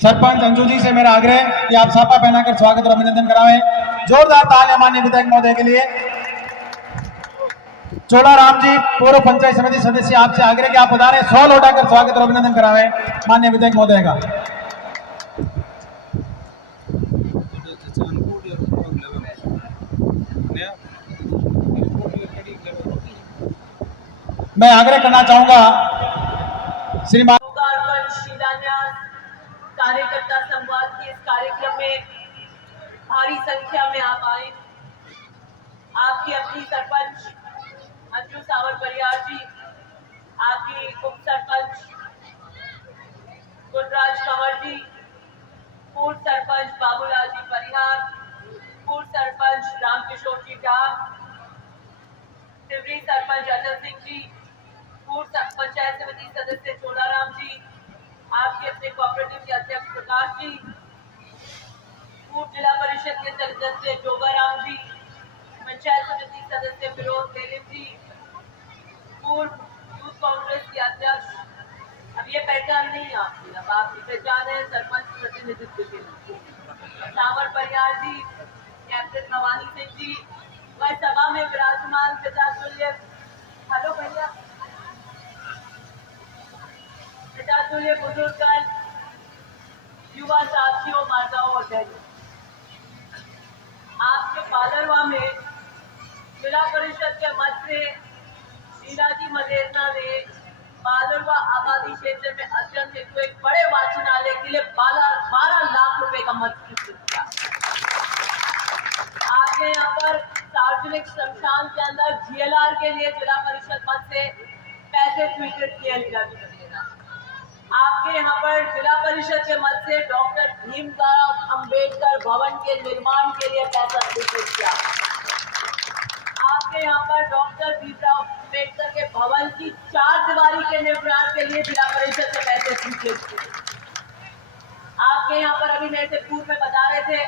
सरपंच अंजू जी से मेरा आग्रह कि आप छापा पहनाकर स्वागत और अभिनंदन करावें। जोरदार तालियां माननीय विधायक महोदय के लिए। चोलाराम जी पूर्व पंचायत समिति सदस्य, आपसे आग्रह कि आप उठाएं, शॉल उठाकर स्वागत और अभिनंदन करावें माननीय विधायक महोदय का। मैं आग्रह करना चाहूंगा श्रीमान कार्यकर्ता संवाद के इस कार्यक्रम में भारी संख्या में आप आए। आपकी अपनी सरपंच अंजू सावर परियार जी, आपकी उप सरपंच गुलराज कंवर जी, पूर्व सरपंच बाबूलाल जी परिहार, पूर्व सरपंच रामकिशोर जी डाक, तिवरी सरपंच अजय सिंह जी, पूर्व पंचायत समिति सदस्य चोलाराम जी, आपके अपने कोऑपरेटिव के अध्यक्ष प्रकाश जी, पूर्व जिला परिषद के सदस्य जोगाराम जी, पंचायत समिति सदस्य फिरोज तेलिम जी, पूर्व यूथ कांग्रेस के अध्यक्ष, अब ये पहचान नहीं आपकी, अब आपकी पहचान है सरपंच प्रतिनिधित्व के लिए, सावर परियार जी, कैप्टन भवानी सिंह जी, वह सभा में विराजमान पिता तुल्य, हेलो भैया, पिता तुल्य बुजुर्ग, युवा साथियों, माताओं और बहनों, आपके पालरवा में जिला परिषद के मत से शीलाजी मदेरना ने पालरवा आबादी क्षेत्र में अध्ययन हेतु एक बड़े वाचनालय के लिए 12 लाख रुपए का मत स्वीकृत किया। आपके यहाँ पर सार्वजनिक श्मशान के अंदर GLR के लिए जिला परिषद मत से पैसे स्वीकृत किए लीलाजी मदेरना। आपके यहाँ पर जिला परिषद के मत से डॉक्टर भीमराव अंबेडकर भवन के निर्माण के लिए पैसा स्वीकृत किया। आपके यहाँ पर डॉक्टर भीमराव अंबेडकर के भवन की 4 दीवारी के निर्माण के लिए जिला परिषद से पैसे स्वीकृत किए। आपके यहाँ पर अभी मेरे से पूर्व में बता रहे थे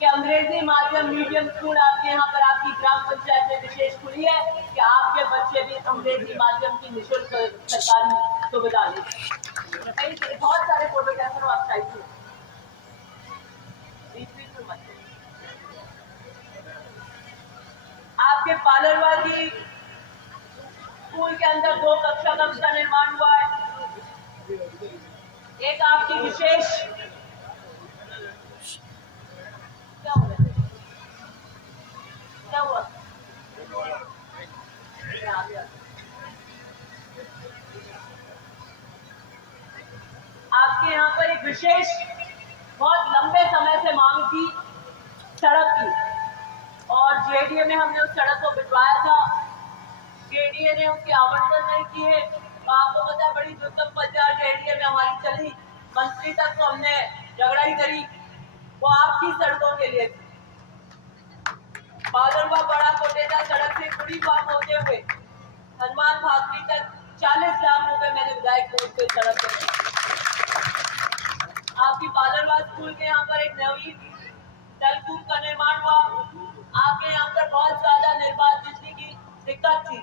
कि अंग्रेजी माध्यम मीडियम स्कूल आपके यहाँ पर आपकी ग्राम पंचायत में विशेष खुली है कि आपके बच्चे भी अंग्रेजी माध्यम की निःशुल्क सरकारी सुविधा लें। बहुत सारे फोटोग्राफर आप साइड में आपके पालरवा की स्कूल के अंदर 2 कक्षा का निर्माण हुआ है। एक आपकी विशेष क्या हुआ आपके यहाँ पर एक विशेष बहुत लंबे समय से मांग थी सड़क की, और JDA में हमने उस सड़क को बिठवाया था। JDA ने उसकी आवंटन नहीं की है, तो आपको पता है बड़ी दुर्गम पंचायत JDA में हमारी चली, मंत्री तक तो हमने झगड़ा ही करी, वो आपकी सड़कों के लिए थी। बादलवा बड़ा कोटेचा सड़क से कुड़ी फार्म होते हुए हनुमान भागरी तक 40 लाख रुपए मैंने विधायक कोष से सड़क पर। आपकी बादलवा स्कूल के यहाँ पर एक नवीन नलकूप का निर्माण हुआ। आपके यहाँ पर बहुत ज्यादा निर्बाध बिजली की दिक्कत थी,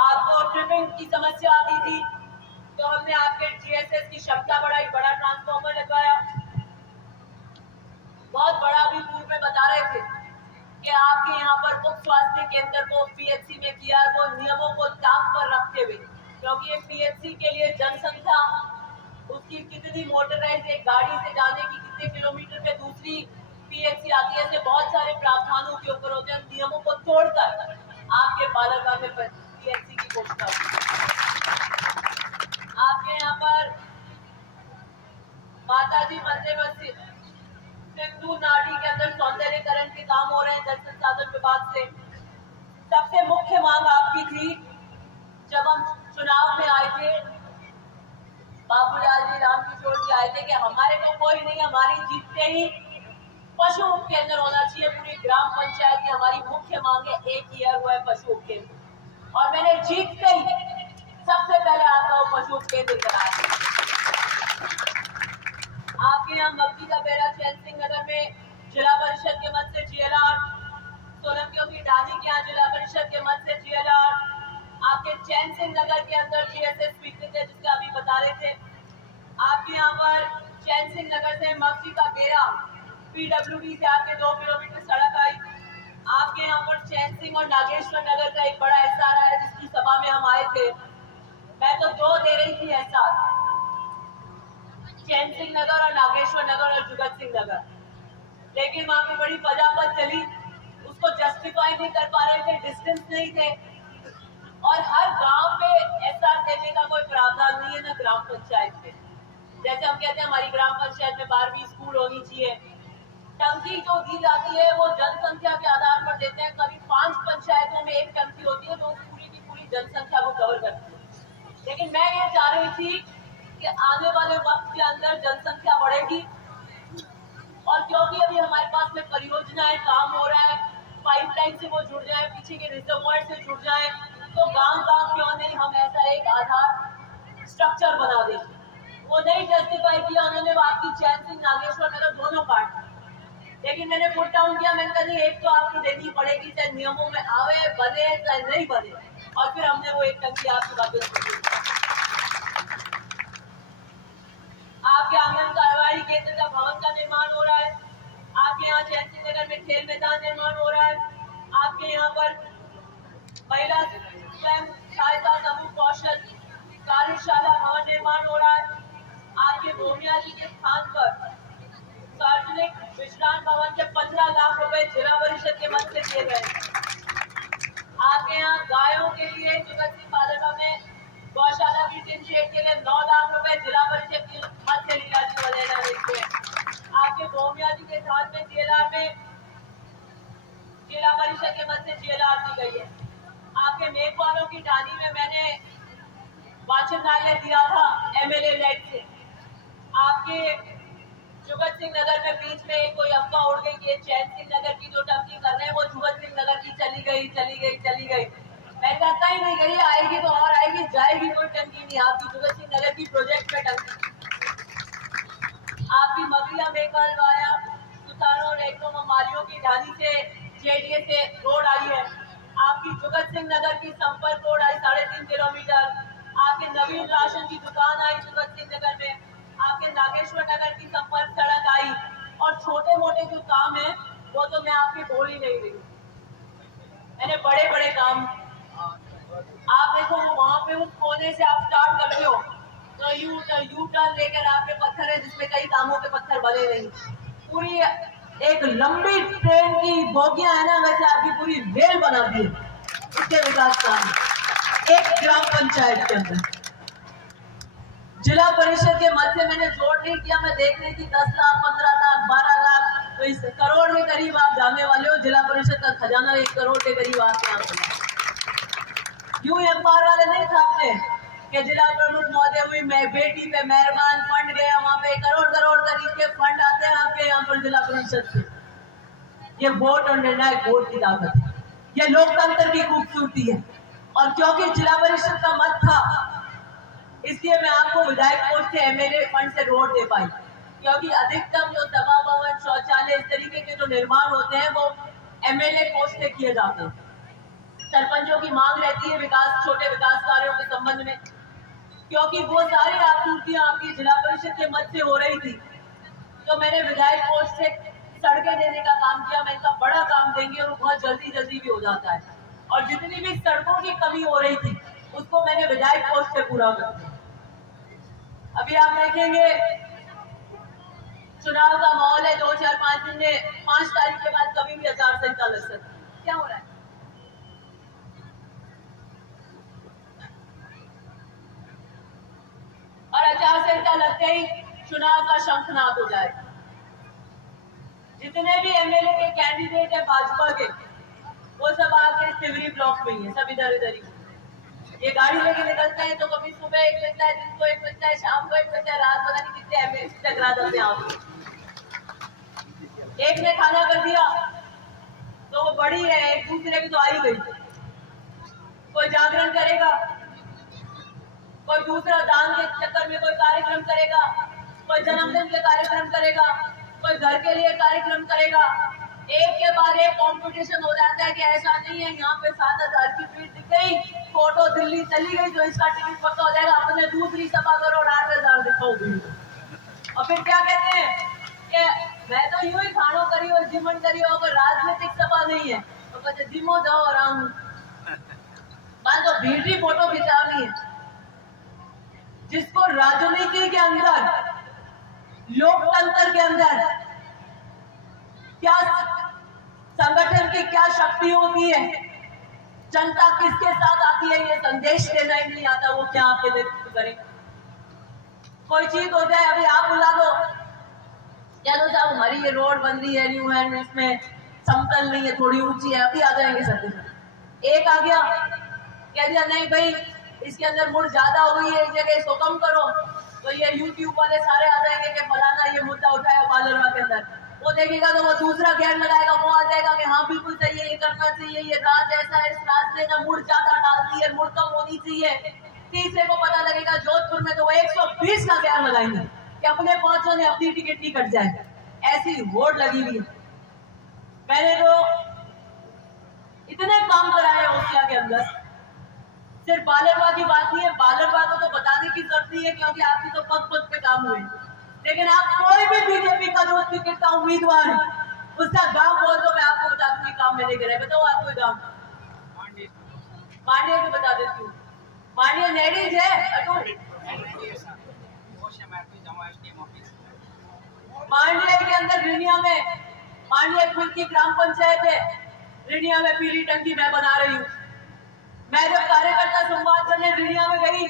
आपको ट्रिपिंग की समस्या आती थी, तो हमने आपके GSS की क्षमता बढ़ाई, बड़ा ट्रांसफॉर्मर लगवाया। बहुत बड़ा भी पूर्व में बता रहे थे कि आपके यहाँ पर उप स्वास्थ्य केंद्र को PHC में किया, वो नियमों को ताक पर रखते हुए, क्योंकि एक PHC के लिए जनसंख्या उसकी कितनी मोटराइज एक गाड़ी से जाने की कितने किलोमीटर पे दूसरी PHC आती है, ऐसे बहुत सारे प्रावधानों के ऊपर होते हैं। नियमों को तोड़कर आपके बालरवा में PHC की घोषणा। आपके यहाँ पर माताजी मंदिर में सिंधु नाडी के अंदर सौंदर्यीकरण के काम हो रहे हैं जल संसाधन विभाग से। सबसे मुख्य मांग आपकी थी, जब हम चुनाव में आए थे, बाबूलाल जी रामकिशोर जी आए थे कि हमारे को कोई नहीं, हमारी जीतते ही पशु उपकेंद्र होना चाहिए पूरी ग्राम पंचायत की। हमारी मुख्य मांग है, एक किया हुआ है पशु उपकेंद्र, और मैंने जीतते ही सबसे पहले आपका वो पशु उपकेंद्र कराया। आपके यहाँ मक्की का बेड़ा चैन सिंह नगर में जिला परिषद के मत से GLR, सोलंकियों की ढाली के यहाँ जिला परिषद के मत से GLR, आपके चैन सिंह नगर के अंदर GSS स्वीकृत है, जिसका अभी बता रहे थे। आपके यहाँ पर चैन सिंह नगर से मक्सी का बेरा PWD से आपके 2 किलोमीटर सड़क आई। आपके यहाँ पर चैन सिंह और नागेश्वर नगर का एक बड़ा एसआर आया जिसकी सभा में हम आए थे। मैं तो 2 दे रही थी एसआर, चैन सिंह नगर और नागेश्वर नगर और जुगत सिंह नगर, लेकिन वहां पे बड़ी पजापत चली, उसको जस्टिफाई नहीं कर पा रहे थे, डिस्टेंस नहीं थे। और हर गांव पे एसआर देने का कोई प्रावधान नहीं है, ना ग्राम पंचायत पे। जैसे हम कहते हैं हमारी ग्राम पंचायत में 12वीं स्कूल होनी चाहिए। टंकी जो दी जाती है वो जनसंख्या के आधार पर देते हैं। कभी 5 पंचायतों में एक टंकी होती है जो पूरी की पूरी जनसंख्या को कवर करती है। लेकिन मैं ये चाह रही थी कि आने वाले वक्त के अंदर जनसंख्या बढ़ेगी, और क्योंकि अभी हमारे पास में परियोजनाएं काम हो रहा है, पाइपलाइन से वो जुड़ जाए, पीछे के रिजर्वायर से जुड़ जाए, तो गांव-गांव क्यों नहीं हम ऐसा एक आधार स्ट्रक्चर बना दें। वो नहीं जस्टिफाई किया उन्होंने, वो आपकी चैन सिंह नागेश्वर नगर दोनों काट, लेकिन मैंने पुट डाउन किया। मैंने कहा नहीं, एक तो आपको देनी पड़ेगी, चाहे नियमों में आवे, बने चाहे नहीं बने, और फिर हमने वो एक टंकी आपकी वापस की। आपके आंगन कार्यवाही केंद्र का भवन का निर्माण हो रहा है। आपके यहाँ चैन सिंह नगर में खेल मैदान निर्माण हो रहा है। आपके यहाँ पर महिला स्वयं सहायता समूह कौशल कार्यशाला भवन निर्माण हो रहा है। आपके भोमिया जी के स्थान पर सार्वजनिक विश्राम भवन के 15 लाख रुपए जिला परिषद के मद से दिए गए। आपके यहाँ गायों के लिए जुगत सिंह बालका में गौशाला की टिन शेड के लिए 9 लाख रुपए जिला परिषद की मद से लीलाजी वगैरह देते हैं। आपके भोमिया जी के साथ में जेएलआर में जिला परिषद के मद से जेएलआर दी गई है। आपके मेघवालों की ढानी में मैंने वाचनालय दिया था MLA लेड से। आपके जुगत सिंह नगर में बीच में कोई अफवाह उड़ गई कि चैन सिंह नगर की जो टंकी कर रहे हैं वो जुगत सिंह नगर की चली गई। मैं कहा कहीं नहीं गई, आएगी तो और आएगी, जाएगी कोई टंकी नहीं। आपकी जुगत सिंह नगर की प्रोजेक्ट में टंकी, आपकी मगरिया मेघवाल वाया सुतारों रेखों ममालियों की ढानी से JDA से रोड आई है। आपकी जुगत सिंह नगर की संपर्क रोड आई 3.5 किलोमीटर। आपके नवीन राशन की दुकान आई जुगत सिंह नगर में। आपके नागेश्वर नगर की संपर्क सड़क आई, और छोटे मोटे जो काम है वो तो मैं आपकी बोल ही नहीं रही। मैंने बड़े बड़े काम, आप देखो वो वहां पे उस कोने से आप स्टार्ट करते हो तो यू टर्न लेकर आपके पत्थर है जिसमें कई कामों के पत्थर बने नहीं। पूरी एक लंबी ट्रेन की बोगियां है ना, वैसे आपकी पूरी रेल बना दी है इसके विकास काम एक ग्राम पंचायत के अंदर। जिला परिषद के मद से मैंने जोड़ नहीं किया, मैं देख रही थी 10 लाख 15 लाख 12 लाख, तो इस करोड़ के करीब आप जाने वाले हो। जिला परिषद का खजाना 1 करोड़ के करीब आपके यहाँ पर। यूं अखबार वाले नहीं छापते कि जिला प्रमुख महोदय हुई मैं बेटी पे मेहरबान फंड गया, वहां पे करोड़ करीब के फंड आते हैं आपके यहाँ पर जिला परिषद से। ये वोट और निर्णायक वोट की ताकत है, ये लोकतंत्र की खूबसूरती है। और क्योंकि जिला परिषद का मत था इसलिए मैं आपको विधायक पोस्ट से MLA फंड से रोड दे पाई, क्योंकि अधिकतम जो सभा भवन शौचालय इस तरीके के जो निर्माण होते हैं वो MLA पोस्ट से किए जाते हैं। सरपंचों की मांग रहती है विकास, छोटे विकास कार्यों के संबंध में, क्योंकि वो सारी आपूर्तियां आपकी जिला परिषद के मद से हो रही थी। तो मैंने विधायक पोस्ट से सड़कें देने का काम किया। मैं इनका बड़ा काम देंगे और बहुत जल्दी भी हो जाता है। और जितनी भी सड़कों की कमी हो रही थी उसको मैंने विधायक पोस्ट से पूरा कर दिया। अभी आप देखेंगे चुनाव का माहौल है, 2-4-5 दिन में 5 तारीख के बाद कभी भी आचार संहिता लग सकती है। क्या हो रहा है? और आचार संहिता लगते ही चुनाव का शंखनाद हो जाएगा। जितने भी MLA के कैंडिडेट है भाजपा के, वो सब आके सिवरी ब्लॉक में ही है, सब इधर ही। ये गाड़ी लेके निकलते हैं तो कभी सुबह एक बजता है, दिन को एक बजता है, शाम को एक बजता है, रात पता नहीं कितने MLA टकरा जाते हैं आप। एक ने खाना कर दिया तो वो बड़ी है, एक दूसरे की तो आ ही गई। कोई जागरण करेगा, कोई दूसरा दान के चक्कर में कोई कार्यक्रम करेगा, कोई जन्मदिन के कार्यक्रम करेगा, कोई घर के लिए कार्यक्रम करेगा। एक के बाद एक कंपटीशन हो जाता है कि ऐसा नहीं है यहाँ पे 7,000 की भीड़ दिख गई, फोटो दिल्ली चली गई तो इसका टिकट पक्का हो जाएगा, अपने दूसरी सभा करो 8,000 दिखाओ भीड़। और फिर क्या कहते हैं कि मैं तो यूं ही खानो करी हो जीवन करी हो, अगर राजनीतिक सभा नहीं है तो कहते जिमो जाओ आराम बात तो भीड़ की फोटो खिंचानी है। जिसको राजनीति के अंदर, लोकतंत्र के अंदर क्या संगठन की क्या शक्ति होती है, जनता किसके साथ आती है, ये संदेश देना ही नहीं आता, वो क्या आपके नेतृत्व करे। कोई चीज हो जाए, अभी आप बुला दो, चलो साहब हमारी ये रोड बन रही है न्यू है, इसमें समतल नहीं है, थोड़ी ऊंची है, अभी आ जाएंगे सब। एक आ गया कह दिया नहीं भाई इसके अंदर मुड़ ज्यादा हो गई है, इस जगह इसको कम करो, तो ये यूट्यूब वाले सारे आ जाएंगे कि फलाना ये मुद्दा उठाया बालरवा के अंदर, वो देखेगा तो वो दूसरा घेर लगाएगा, वो आ जाएगा कि हाँ बिल्कुल चाहिए, ये करना चाहिए, ये राज ऐसा है, इस राज ने ना मुड़ ज्यादा डालती है, मुड़ कम होनी चाहिए। तीसरे को पता लगेगा जोधपुर में तो वो 120 का घेर लगाएंगे कि अपने पहुंचो ने अपनी टिकट नहीं कट जाए, ऐसी होड़ लगी हुई है। मैंने तो इतने काम कराए ओसिया के अंदर, सिर्फ बालरवा की बात नहीं है, बालरवा को तो बताने की जरूरत नहीं है क्योंकि आपकी तो पद पद पे काम हुए, लेकिन आप कोई भी बीजेपी का जो टिकट का उम्मीदवार है उसका गांव बोल दो, मैं आपको बता दूंगी काम मैंने कराए। बताओ आपको गांव मांडिया को बता देती हूँ, मांडिया लेडीज है मांडिया के अंदर रिनिया में, मांडिया खुद की ग्राम पंचायत है, रिनिया में पीली टंकी मैं बना रही हूँ। मैं जब कार्यकर्ता संवाद करने रिनिया में गई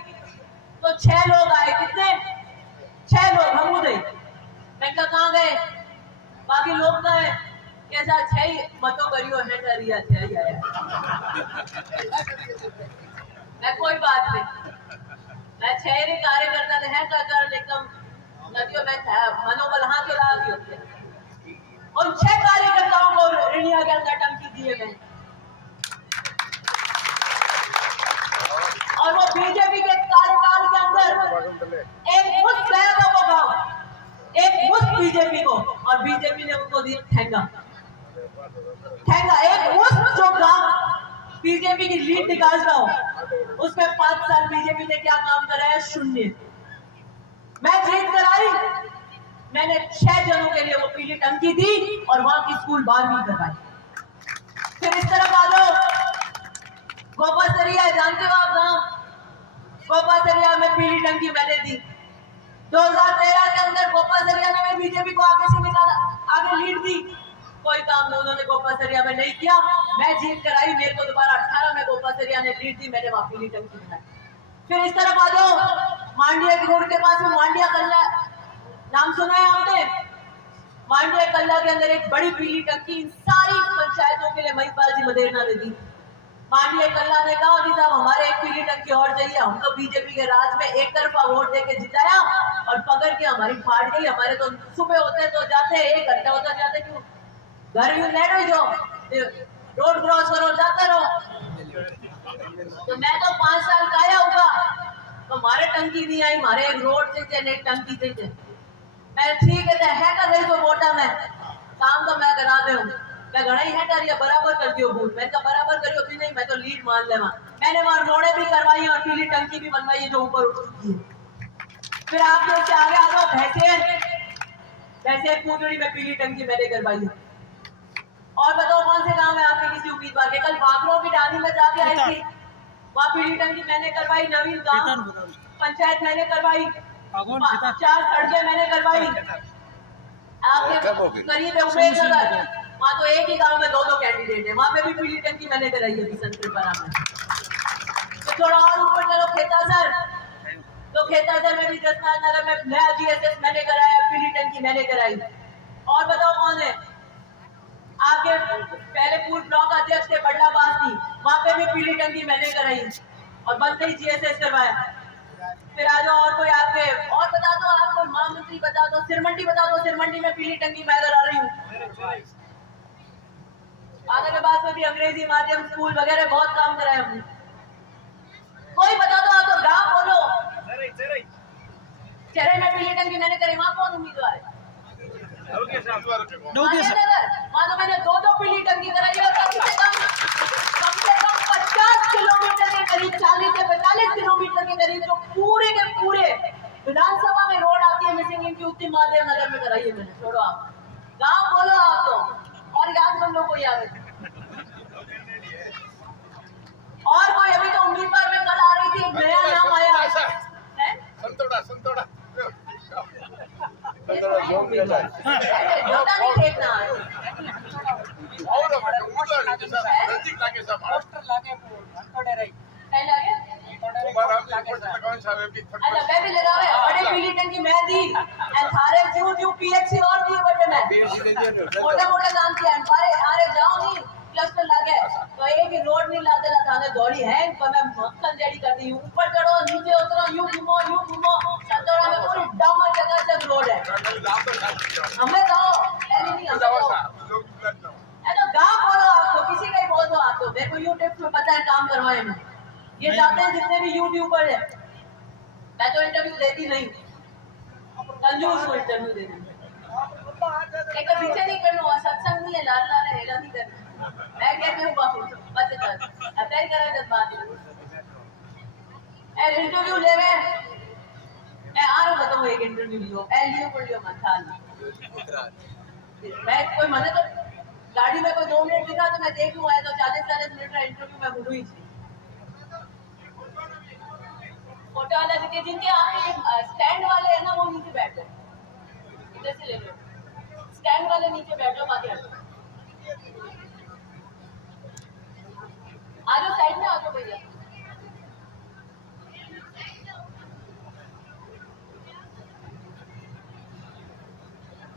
तो 6 लोग आए, कितने 6 लोग, हम उधर। मैं कहाँ गए, बाकी लोग का है कैसा 6 मतों करियो है डरिया 6 आया। मैं कोई बात नहीं, मैं 6 कार्यकर्ता है कर लेकिन नदियों में मनोबल हाँ के ला दियो, उन 6 कार्यकर्ताओं को रिनिया के अंदर टंकी दिए गए। और वो बीजेपी के कार्यकाल के अंदर एक मुश्त गया था वो गांव, एक मुश्त बीजेपी को, और बीजेपी ने उनको दिया ठेंगा, एक मुश्त जो गांव बीजेपी की लीड निकालता हो उसमें 5 साल बीजेपी ने क्या काम कराया, 0। मैं जीत कर आई, मैंने 6 जनों के लिए वो पीली टंकी दी और वहां की स्कूल 12वीं करवाई। फिर इस तरफ आ जाओ, गोपासरिया जानते हो आप गांव, गोपासरिया में पीली टंकी मैंने दी। 2013 के अंदर गोपासरिया ने बीजेपी को आगे से निकाला, आगे लीड दी, कोई काम उन्होंने गोपासरिया में नहीं किया। मैं जीत कर आई, मेरे को दोबारा 18 में गोपासरिया ने लीड दी, मैंने वहां पीली टंकी बनाई। फिर इस तरफ आ जाओ, मांडिया के रोड के पास में मांडिया कल्ला, नाम सुना है आपने? मांडिया कल्ला के अंदर एक बड़ी पीली टंकी इन सारी पंचायतों के लिए महिपाल जी मदेरना ने दी। मांडिया कल्ला ने कहा कि साहब हमारे एक पीली टंकी और चाहिए, हम तो बीजेपी के राज में एक तरफा वोट देके जिताया और पकड़ के हमारी फाड़ गई। हमारे तो सुबह होते तो जाते 1 घंटा होता जाते, क्यों घर यूं लेट हो जाओ, रोड क्रॉस करो जाते रहो। तो मैं तो 5 साल का आया होगा तो हमारे टंकी नहीं आई, हमारे एक रोड चाहिए एक टंकी चाहिए। मैं ठीक है कर रही तो वोटा में काम तो मैं करा दे हूँ, मैं घड़ा ही है कर या बराबर कर दियो बूथ, मैं तो बराबर करियो कि नहीं, मैं तो लीड मान ले। मैंने वहां रोडे भी करवाई और पीली टंकी भी बनवाई जो ऊपर उठ चुकी है। फिर आप लोग से आगे आ जाओ, भैंसेर पूजड़ी में पीली टंकी मैंने करवाई है। और बताओ कौन से गांव है आपके किसी उम्मीदवार के? कल भागरों की डाली में जाके आई थी, वहाँ पीली टंकी मैंने करवाई, नवीन गांव पंचायत मैंने करवाई, 4 सड़कें मैंने करवाई। आपके करीब है उमेश नगर, वहाँ तो एक ही गांव में 2-2 कैंडिडेट है, वहाँ पे भी पीली टंकी मैंने कराई है संतपुरा में। तो थोड़ा और ऊपर चलो खेतासर, तो खेतासर में भी जसनाथ नगर में नया GSS मैंने कराया, पीली टंकी मैंने कराई। और बताओ कौन है आपके पहले पूर्व ब्लॉक अध्यक्ष थे बड्डा बास्ती, वहाँ पे भी पीली टंकी मैंने कराई और बनते ही GSS करवाया। फिर आ जाओ और कोई आपके और बता दो, आपको महामंत्री बता दो, सिरमंडी बता दो, सिरमंडी में पीली टंकी मैं करा रही हूँ। आगे के बाद में भी अंग्रेजी माध्यम स्कूल वगैरह बहुत काम कराए हमने। कोई बता दो, आप तो गाँव बोलो। चेहरे में पीली टंकी मैंने करी, वहाँ कौन उम्मीदवार है? वहाँ तो मैंने 2-2 पीली टंकी कराई है, कम से कम 50 किलोमीटर के करीब, 40 से 45 किलोमीटर के करीब जो पूरे के पूरे विधानसभा में रोड आती है मिसिंग लिंक की, उतनी महादेव नगर में कराई है मैंने। छोड़ो आप गाँव बोलो आप तो, और याद कर लो कोई आवे। और कोई अभी तो उम्मीदवार में कल आ रही थी, एक नया नाम आया है संतोड़ा जोता नहीं देखना है। कहीं लगे? अच्छा मैं भी लगा हुआ है, बड़े पीली टंकी मैं दी, थारे जो पीएचसी और दिए बटे में मोटा काम किया, अरे जाओ नहीं क्लस्टर लागे तो एक ही रोड नहीं लाते लाने दौड़ी है, पर मैं मक्खन रेडी करती हूँ, ऊपर चढ़ो नीचे उतरो, यूं घूमो संतोड़ा में पूरी डामा चकाचक रोड है। हमें जाओ ऐसे नहीं, हमें तो गाँव बोलो आपको, किसी का ही बोल दो आपको, मेरे को यूट्यूब में पता है काम करवाए में, ये चाहते हैं जितने भी यूट्यूबर है, मैं तो इंटरव्यू देती नहीं, कंजूस को इंटरव्यू देती, एक पीछे नहीं करना, सत्संग नहीं है, लाल लाल हेला नहीं करना, मैं कहती हूँ बापू बस अप्लाई करा जब बात इंटरव्यू ले रहे मैं आ रहा बताऊँ, एक इंटरव्यू लियो लियो पढ़ लियो मत खा मैं कोई मने तो गाड़ी में कोई 2 मिनट दिखा तो मैं देख लूँ, आया तो 40-40 मिनट का इंटरव्यू में हुई थी। फोटो वाला जिनके आपके स्टैंड वाले है ना, वो नीचे बैठ जाए, इधर से ले लो, स्टैंड वाले नीचे बैठो, बाकी आ जाओ साइड में, आ जाओ भैया।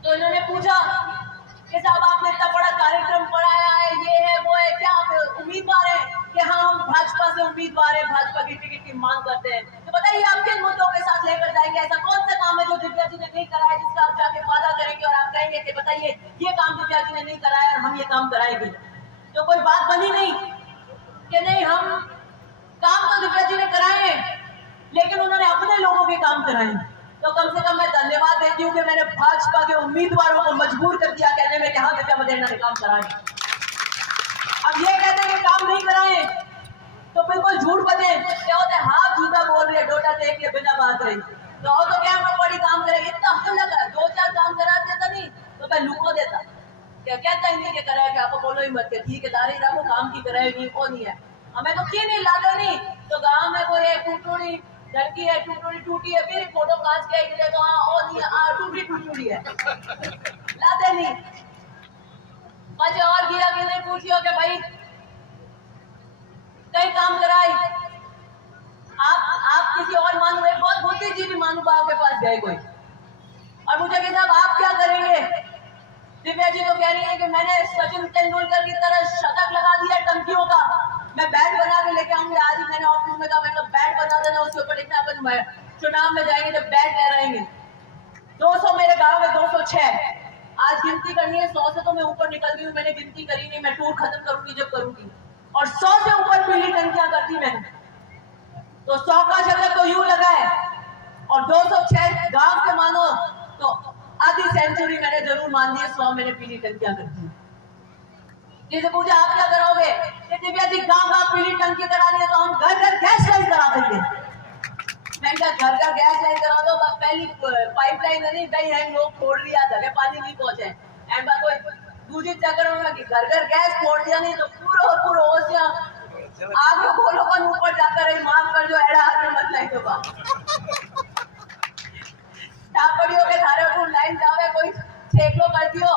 तो इन्होंने पूछा कि साहब आपने इतना बड़ा कार्यक्रम पढ़ाया है, ये है वो है, क्या आप उम्मीदवार है कि हाँ हम भाजपा से उम्मीदवार है, भाजपा की टिकट की मांग करते हैं, तो बताइए आप किन मुद्दों के साथ लेकर जाएंगे, ऐसा कौन सा काम है जो दिव्या जी ने नहीं कराया जिसका आप जाके वादा करेंगे और आप कहेंगे कि बताइए ये काम दिव्या जी ने नहीं कराया और हम ये काम कराएंगे। तो कोई बात बनी नहीं कि नहीं हम काम तो दिव्या जी ने कराए लेकिन उन्होंने अपने लोगों के काम कराए, तो कम से कम मैं धन्यवाद देती हूँ कि मैंने भाजपा के उम्मीदवारों को मजबूर कर दिया कहने में कि हाँ दिव्या मदेरणा ने काम कराए। अब ये कहते हैं कि काम नहीं कराए तो बिल्कुल झूठ बने, क्या होता है हाथ झूठा बोल रही है, डोटा टेक के बिना बात रही, तो क्या हम बड़ी काम करेंगे, इतना हल्ला करा 2-4 काम करा देता नहीं तो मैं लुको देता, क्या कहता ही नहीं कि कराया, कि आपको बोलो ही मत के ठीक है दारी रखो काम की कराएगी, वो नहीं है, हमें तो क्यों नहीं लाते नहीं, तो गाँव में कोई एक टूटी लड़की है, टूटी है, फिर फोटो कांच के देखो हाँ वो नहीं है, टूटी है लाते नहीं। बच्चे और गिरा के नहीं पूछियो कि भाई कई काम कराई, आप किसी और मानू, एक बहुत बुद्धिजीवी मानूभाव के पास गए कोई और मुझे कि साहब आप क्या करेंगे, दिव्या जी तो कह रही है कि मैंने सचिन तेंदुलकर की तरह शतक लगा दिया टंकियों का, मैं बैट बना के लेके आऊंगी, आज ही मैंने ऑफिस में कहा मैं तो बैट बना देना, उसके ऊपर लिखना अपन चुनाव में जाएंगे जब बैट ले रहेंगे। 200 मेरे गांव में 206, आज गिनती करनी है, 100 से तो मैं ऊपर निकल गई हूँ, मैंने गिनती करी नहीं, मैं टूर खत्म करूंगी जब करूंगी, और 100 से ऊपर पीली टंकियां करती मैंने, तो 100 का जगह तो यूं लगा है और 206 गांव के मानो तो आधी सेंचुरी मैंने जरूर मान दी है, 100 मैंने पीली टंकियां करती। जिसे पूछा आप क्या करोगे, दिव्या जी गांव पीली टंकी करा दी तो हम घर गैस लाइन करा देंगे, मैं घर गैस लाइन करा दो, बस पहली पाइपलाइन नहीं गई है, लोग फोड़ लिया धगे पानी नहीं पहुंचे एंड कोई दूसरी चक्कर में घर गैस फोड़ दिया नहीं तो पूरा ओसिया आप लोग बोलो कौन ऊपर जाकर रही माफ कर जो एड़ा हाथ में मत लाई तो बा टापड़ियों के धारे उठ लाइन जावे कोई छेकलो कर दियो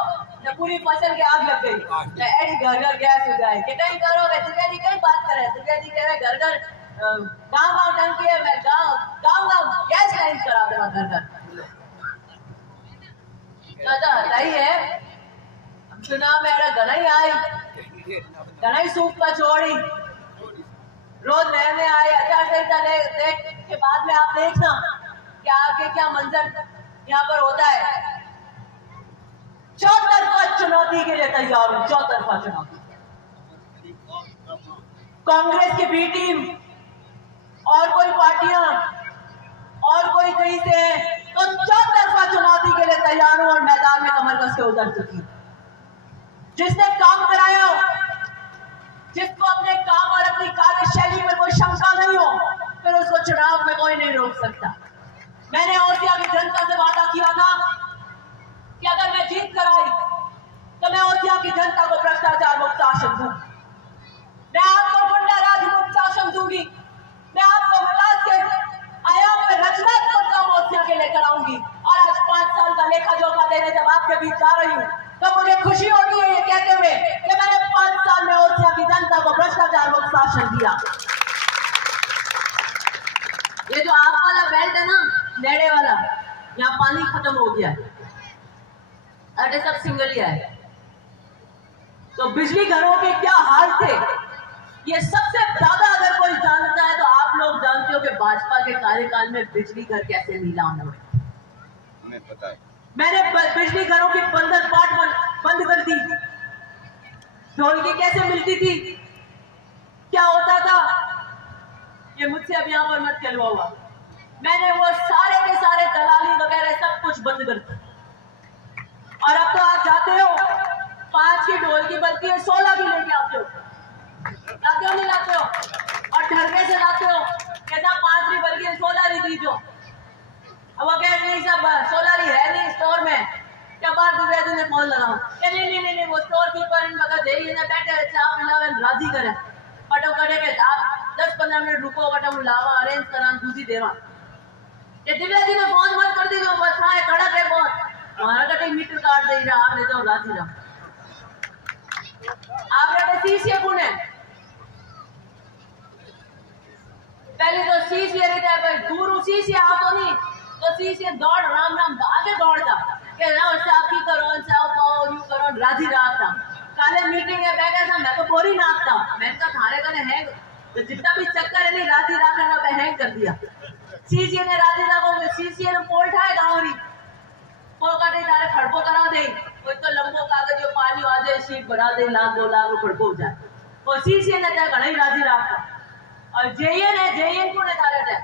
तो पूरी फसल की आग लग गई, ऐसी घर गैस हो जाए कि कहीं करोगे, दिव्या जी कहीं बात करे, दिव्या जी कह रहे घर गाँव टंकी है, मैं गाँव गैस लाइन करा देगा घर चाचा सही है, चुनाव में एड़ा घना ही सूख का छोड़ी रोज नए में आए आचार संहिता देख के बाद में आप देखना कि आगे क्या मंजर यहाँ पर होता है। चौतरफा चुनौती के लिए तैयार हूं, चौतरफा चुनौती, कांग्रेस की बी टीम और कोई पार्टियां और कोई कहीं से तो चौतरफा चुनौती के लिए तैयार हूं और मैदान में कमर कस के उतर चुकी। जिसने काम कराया हो, जिसको अपने काम और अपनी कार्यशैली पर कोई शंका नहीं हो, फिर उसको चुनाव में कोई नहीं रोक सकता। मैंने ओसिया की जनता से वादा किया था कि अगर मैं जीत कर आई तो मैं ओसिया की जनता को भ्रष्टाचार मुक्त शासन दूंगी, मैं आपको गुंडा राज मुक्त शासन दूंगी, मैं आपको विकास के आयाम में रचनात्मक काम ओसिया के लेकर आऊंगी। और आज 5 साल का लेखा जोखा देने जब आपके बीच जा रही हूं तो मुझे खुशी होती है ये कहते हुए कि मैंने 5 साल में ओसिया की जनता को भ्रष्टाचार मुक्त शासन दिया। ये जो आप वाला बेल्ट है ना, नेड़े वाला, यहाँ पानी खत्म हो गया है, अरे सब सिंगलिया है। तो बिजली घरों के क्या हाल थे ये सबसे ज्यादा अगर कोई जानता है तो आप लोग जानते हो कि भाजपा के कार्यकाल में बिजली घर कैसे नीलाम हुए। हमें पता है। मैंने बिजली घरों की बंधन पाठ बंद कर दी। ढोलकी कैसे मिलती थी, क्या होता था, ये मुझसे अब यहाँ पर मत कहलवाओ। मैंने वो सारे के सारे दलाली वगैरह सब कुछ बंद कर दी। और अब तो आप जाते हो 5 की ढोलकी बनती है, 16 की लेके आते हो, लाते हो नहीं लाते हो, और ठरके से लाते हो कहता 5 की बल्कि 16 री दीजो। अब वो कह नहीं सब 16 री है नहीं स्टोर में, क्या बार दुबे ने फोन लगाओ, नहीं वो स्टोर कीपर मगर दे ने बैठे चाप पिलावे राजी करे पटो करे के 10-15 मिनट रुको बटा हूं लावा अरेंज करा दूजी देवा। ये दिव्या जी ने फोन मत कर दी, बस है कड़क है बहुत, हमारा कटे मीटर काट दे रहा, आप ले जाओ राजी रहो। आप रहते सीसीए कौन है, पहले तो सीसीए रहता है भाई दूर सीसीए आओ तो नहीं तो सीसीए दौड़ राम आगे दौड़ता कि ना साफी करो साफ पाओ यू करो राजी रहा। काले मीटिंग है बैठा था, मैं तो बोरी नाचता, मैंने कहा थारे कने है तो जितना भी चक्कर है नहीं राजी रहा मैं हैंग कर दिया। सीसीए ने राजी रहा में सीसीए ने पोल ठाए गाँवरी पोल काटे तारे खड़को करा दे, कोई तो लंबो कागज जो पानी आ जाए शीट बना दे, 1-2 लाख खड़को हो जाए। और सीसीए ने घना ही राजी रहा। और जेएन को ने तारे थे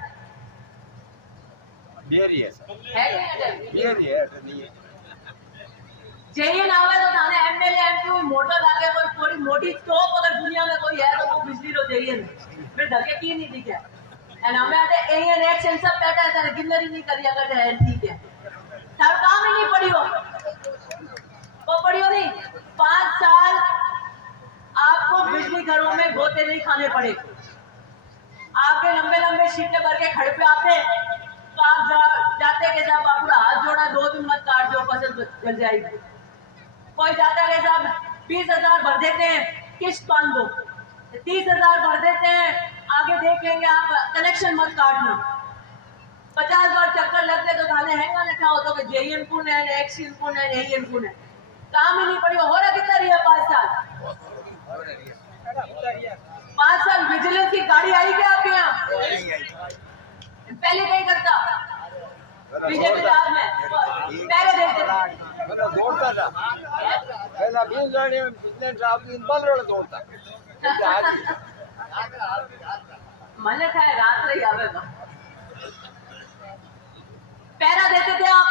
बेरी है नहीं है। जेएन आवे तो थाने एमएलए एमपी मोटो लागे कोई थोड़ी मोटी टॉप अगर दुनिया में कोई है तो वो बिजली रो जेएन फिर धके की नहीं दिखे। एंड हमें आते एएन एक्शन सब बैठा है तारे गिनरी नहीं करी अगर है ठीक है तार काम ही नहीं पड़ियो वो पड़ियो नहीं। 5 साल आपको बिजली घरों में गोते नहीं खाने पड़े, आपके लंबे शीटे भर के खड़े पे आते तो आप जाते के साहब आपका हाथ जोड़ा 2 दिन मत काट दो फसल जल जाएगी। कोई जाता है साहब 20,000 भर देते हैं किस्त 5 30,000 भर देते हैं, आगे देख लेंगे आप कनेक्शन मत काटना। 50 बार चक्कर लगते तो थाने हैंगा ने खाओ तो जेएन कौन है एक्सिन कौन है एएन कौन है, काम ही नहीं पड़ी। हो रहा कितना रही है 5 साल 5 साल विजिलेंस की गाड़ी आई क्या आपके यहाँ, पहले नहीं करता बीजेपी राज में पहले देते दौड़ता था पहला 20 गाड़ी में कितने ट्रैवलिंग बल रोड दौड़ता मन खाए रात रही आवे पहरा देते थे आप।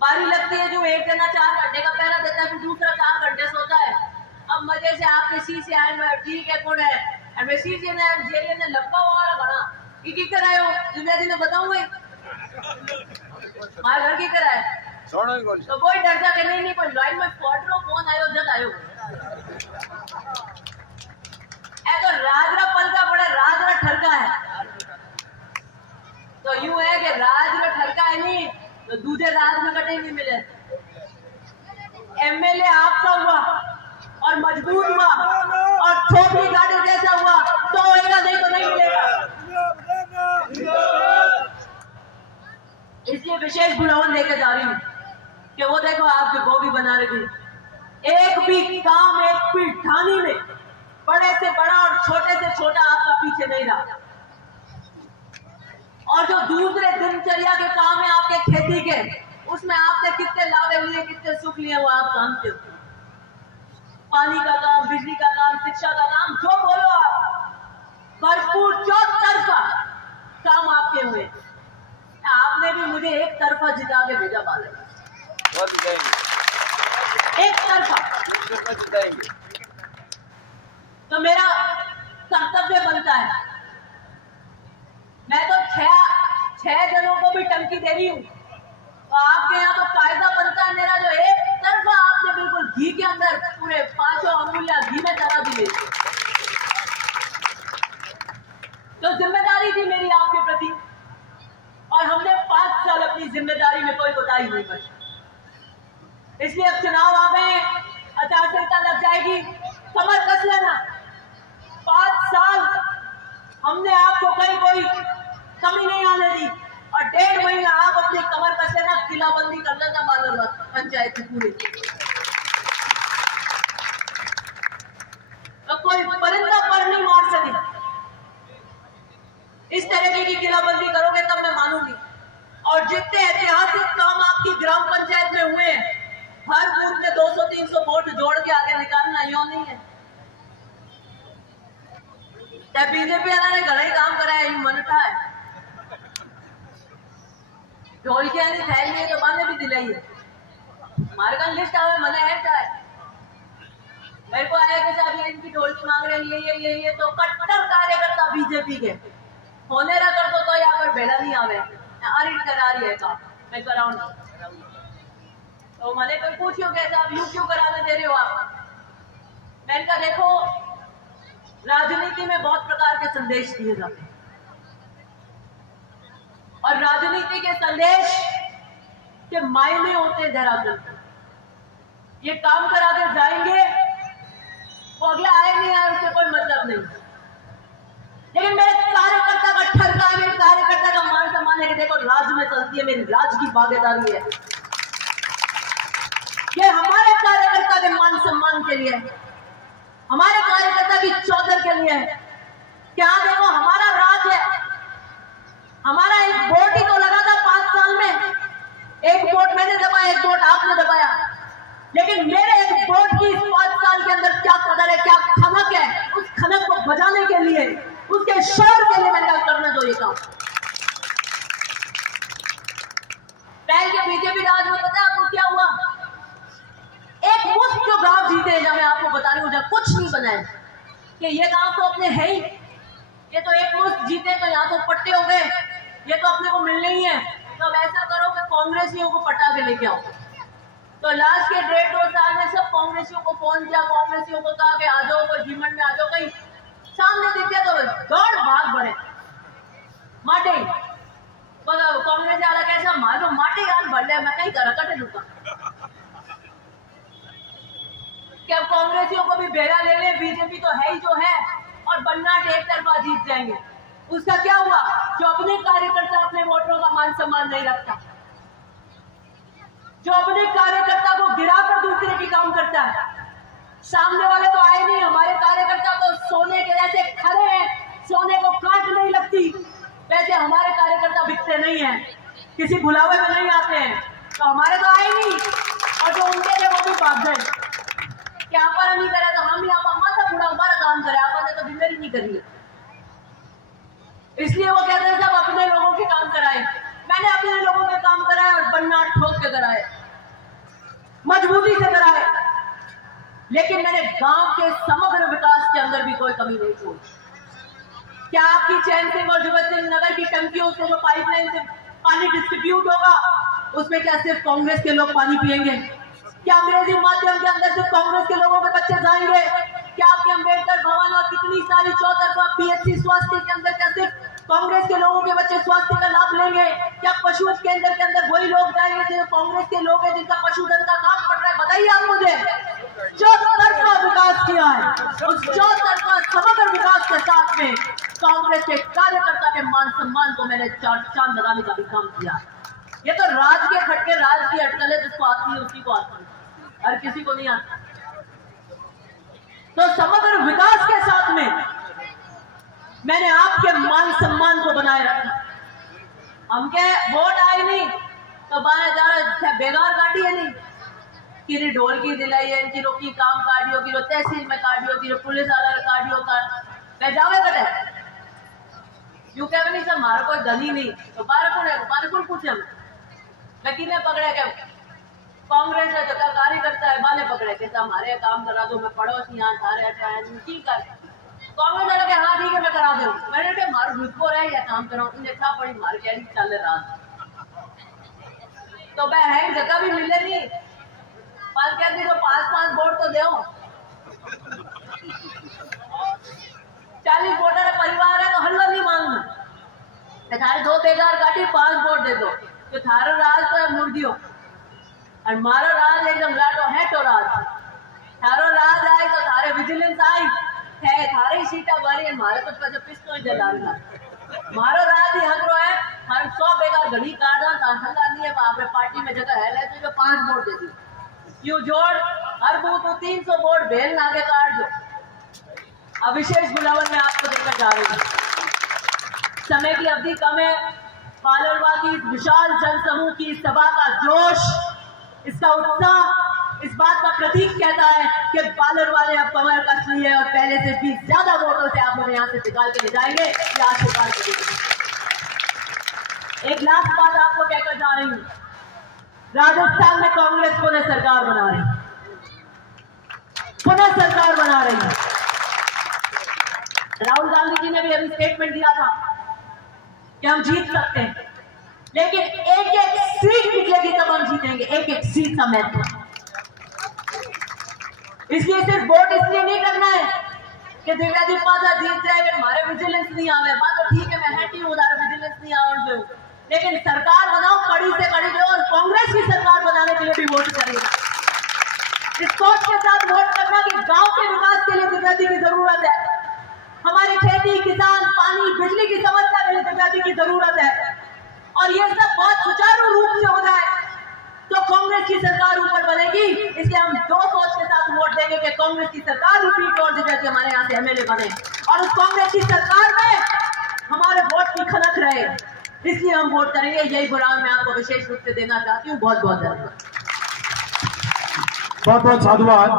बारी लगती है जो 1 जना 4 घंटे का पहरा देता है फिर दूसरा 4 घंटे सोता है। अब मजे से आपके सीसी आए ठीक है कौन है और सीसी ने जेल ने लंबा वाला बना की कराए हो दिव्या जी ने बताऊंगे हमारे घर की कराए तो कोई डरता कि नहीं कोई लाइन में फोटो कौन आयो जब आयो ऐ तो राजरा पल का बड़ा राजरा ठरका है। तो यूं है कि राजरा ठरका है नहीं तो दूसरे राज में कटे नहीं मिले। एमएलए आपका हुआ और मजबूत हुआ और छोटी गाड़ी जैसा हुआ तो होएगा नहीं तो नहीं मिलेगा। इसलिए विशेष बुलावन लेकर जा रही हूँ कि वो देखो आपकी गोभी बना रही, एक भी काम एक भी ठानी में बड़े से बड़ा और छोटे से छोटा आपका पीछे नहीं रहा। और जो दूसरे दिनचर्या के काम है आपके खेती के उसमें आपने कितने लाभे लिए कितने सुख लिए वो आप जानते हो। पानी का काम, बिजली का काम, शिक्षा का काम, जो बोलो आप भरपूर चौतरफा काम आपके हुए। आपने में जिताएंगे। तो मेरा कर्तव्य बनता है, मैं तो छह जनों को भी टंकी दे रही हूँ, तो आपके यहाँ तो कायदा बनता है मेरा जो एक तरफा आपने बिल्कुल घी के अंदर पूरे 5 अंगुलियां घी में चढ़ा दी। तो जिम्मेदारी थी मेरी आपके प्रति, और हमने 5 साल अपनी जिम्मेदारी में कोई कोताही नहीं बरती। इसलिए अब चुनाव आ गए, आचार संहिता लग जाएगी, कमर कस लेना। 5 साल हमने आपको कहीं कोई कमी नहीं आने दी, और 1.5 महीना आप अपनी कमर कस लेना, किलाबंदी कर लेना बालरबाग पंचायत की पूरी। तो कोई परिंदा पर नहीं मार सके। इस तरीके की किलाबंदी करोगे तब मैं मानूंगी। और जितने ऐतिहासिक काम आपकी ग्राम पंचायत में हुए हैं, हर बूथ में 200-300 वोट जोड़ के आगे निकालना यो नहीं है। बीजेपी वाला ने घड़ा ही काम करा है, मनता है ढोल के आने थैली तो बाने भी दिलाई है। हमारे का लिस्ट आवे मने है, मेरे को आया कि साहब ये इनकी ढोल की मांग रहे हैं, ये तो कट्टर कार्यकर्ता बीजेपी के होने रहा कर तो यहाँ पर बेड़ा नहीं आवे, अरिट करा रही है काम मैं कराऊं। तो मैंने कोई पूछियो कि साहब यूं क्यों कराने दे रहे हो आप? मैंने कहा देखो, राजनीति में बहुत प्रकार के संदेश दिए जाते हैं, और राजनीति के संदेश के मायने होते धरातल। ये काम करा के जाएंगे, वो अगला आए नहीं आए उससे कोई मतलब नहीं, लेकिन मेरे कार्यकर्ता का ठरका है, मेरे कार्यकर्ता का मान सम्मान है कि देखो राज में चलती है, मेरी राज की भागीदारी है। ये हमारे कार्यकर्ता के मान सम्मान के लिए, हमारे कार्यकर्ता की चौधर के लिए है। क्या देखो हमारा राज है, हमारा एक वोट ही तो लगा था 5 साल में, एक वोट मैंने दबाया, एक वोट आपने दबाया, लेकिन मेरे एक वोट की इस 5 साल के अंदर क्या कदर है, क्या खनक है, उस खनक को बजाने के लिए, उसके शोर के लिए मैंने करने दो ये काम। पहले के बीजेपी राज में पता है आपको क्या हुआ? एक मुफ्त जो गांव जीते, जब मैं आपको बता रही हूँ, जब कुछ नहीं बनाए कि ये गांव तो अपने है ही, ये तो एक मुफ्त जीते तो यहाँ तो पट्टे हो गए, ये तो अपने को मिलने ही है। तो अब ऐसा करो कि कांग्रेसियों को पटा के लेके आओ। तो लास्ट के 1.5-2 साल में सब कांग्रेसियों को फोन किया, कांग्रेसियों को कहा कि आ जाओ, कोई जीवन में आ जाओ, कहीं सामने दिख गया तो दौड़ भाग बढ़े माटे कांग्रेस वाला कैसा मारो माटे यार बढ़ ले, मैं कहीं करा कटे लुका क्या कांग्रेसियों को भी बेड़ा ले ले, बीजेपी तो है ही जो है, और बन्नाट एक तरफा जीत जाएंगे। उसका क्या हुआ? जो अपने कार्यकर्ता अपने वोटरों का मान सम्मान नहीं रखता, जो अपने कार्यकर्ता को गिराकर दूसरे की काम करता है। सामने वाले तो आए नहीं, हमारे कार्यकर्ता तो सोने के जैसे खड़े हैं, सोने को काट नहीं लगती, वैसे हमारे कार्यकर्ता बिकते नहीं हैं, किसी बुलावे में नहीं आते हैं, तो हमारे तो आए नहीं, और जो उनके थे वो भी भाग गए। क्या पर नहीं करे तो हम यहाँ पर माथा बुढ़ा हमारा काम करे, आपने तो जिम्मेदारी नहीं करी है, इसलिए वो कहते हैं सब अपने लोगों के काम कराए। मैंने अपने लोगों के काम कराए और बन्ना ठोक के कराए, मजबूती से कराए, लेकिन मैंने गांव के समग्र विकास के अंदर भी कोई कमी नहीं छोड़ी। क्या आपकी चैन सिंह और जुगत सिंह नगर की टंकियों से जो पाइपलाइन से पानी डिस्ट्रीब्यूट होगा, उसमें क्या सिर्फ कांग्रेस के लोग पानी पिएंगे? क्या अंग्रेजी माध्यम के अंदर सिर्फ कांग्रेस के लोगों के बच्चे जाएंगे? क्या आपके अम्बेडकर भवन और कितनी सारी चौतरफा पीएचसी स्वास्थ्य के अंदर क्या सिर्फ कांग्रेस के लोगों के बच्चे स्वास्थ्य का लाभ लेंगे? क्या पशु केंद्र के अंदर वही लोग जाएंगे जो कांग्रेस के लोग हैं, जिनका पशुधन का काम पड़ रहा है? बताइए आप मुझे। चौतरफा विकास किया है, उस चौतरफा समग्र विकास के साथ में कांग्रेस के कार्यकर्ता के मान सम्मान को मैंने चांद लगाने का भी काम किया। ये तो राज के खटके, राज की अटकल है, जिसको आती है उसी को आती है, हर किसी को नहीं आता। तो समग्र विकास के साथ में मैंने आपके मान सम्मान को बनाए रखा। हमके वोट आए नहीं तो बाया जा रहा बेगार काटी है नहीं कि ढोल की दिलाई है, इनकी रोकी काम काटियो की तहसील में काटियो की पुलिस वाला काटियो का मैं जावे कटे यू कह नहीं सर मारो कोई धनी नहीं तो बारह कौन है, बारह कौन पूछे हम मैं किने पकड़े के कांग्रेस ने तो कार्यकर्ता है बाले पकड़े के हमारे काम करा दो, मैं पड़ोसी यहाँ थारे की कर कांग्रेस वाले के हाँ ठीक है मैं करा दूं। मैंने कहा मार रुको रहे या काम कराऊं, इन्हें था बड़ी मार के चल रहा तो मैं है जगह भी मिले नहीं पाल कहती तो 5-5 वोट तो दो 40 वोटर परिवार है तो हल्ला नहीं मांगना थारे 2 बेकार काटी 5 वोट दे दो तो थारा राज तो है मुर्गियों और मारो राज एकदम लाटो है तो राज थारो राज आए तो थारे विजिलेंस आई है थारी सीटा भरी मारे तो पिस्तौल जलाना मारो राज ही हकरो है हर 100 बेकार घड़ी काटा हल्ला नहीं है आपने पार्टी में जगह है ले तो जो 5 वोट दे दी क्यों जोड़ हर बूथ 300 वोट भेल आगे काट दो। अब विशेष बुलावन में आपको देकर जा रही हूँ। समय की अवधि कम है। पालरवा की विशाल जनसमूह की इस सभा का जोश, इसका उत्साह इस बात का प्रतीक कहता है कि पालरवा ने अब कमर कस ली है और पहले से भी ज्यादा वोटों से आप हमें यहाँ से निकाल के ले जाएंगे। ये आशीर्वाद करेंगे। एक लास्ट बात आपको कहकर जा रही हूँ। राजस्थान में कांग्रेस पुनः सरकार बना रही है। राहुल गांधी जी ने भी अभी स्टेटमेंट दिया था कि हम जीत सकते हैं, लेकिन एक सीट निकलेगी तब हम जीतेंगे। एक सीट का महत्व, इसलिए सिर्फ वोट इसलिए नहीं करना है कि दिव्यादीप पासा जीत जाए हमारे विजिलेंस नहीं आवे बात तो ठीक है, मैं हैप्पी हूँ विजिलेंस नहीं आवे, लेकिन सरकार बनाओ कड़ी से कड़ी दो और कांग्रेस की सरकार बनाने के लिए भी वोट करेगा। इस सोच के साथ वोट करना कि गांव के विकास के लिए दिव्यादी की जरूरत है, हमारी खेती किसान पानी बिजली की समस्या के लिए दिव्यादी की जरूरत है और ये सब बहुत सुचारू रूप से हो जाए तो कांग्रेस की सरकार ऊपर बनेगी। इसलिए हम 2 सोच के साथ वोट देंगे कि कांग्रेस की सरकार रिपीट और दिव्यादी हमारे यहाँ से एमएलए बने और उस कांग्रेस की सरकार में हमारे वोट की खनक रहे, इसलिए हम वोट करेंगे। यही बुरान मैं आपको विशेष रूप से देना चाहती हूँ। बहुत बहुत धन्यवाद। बहुत बहुत साधुवाद।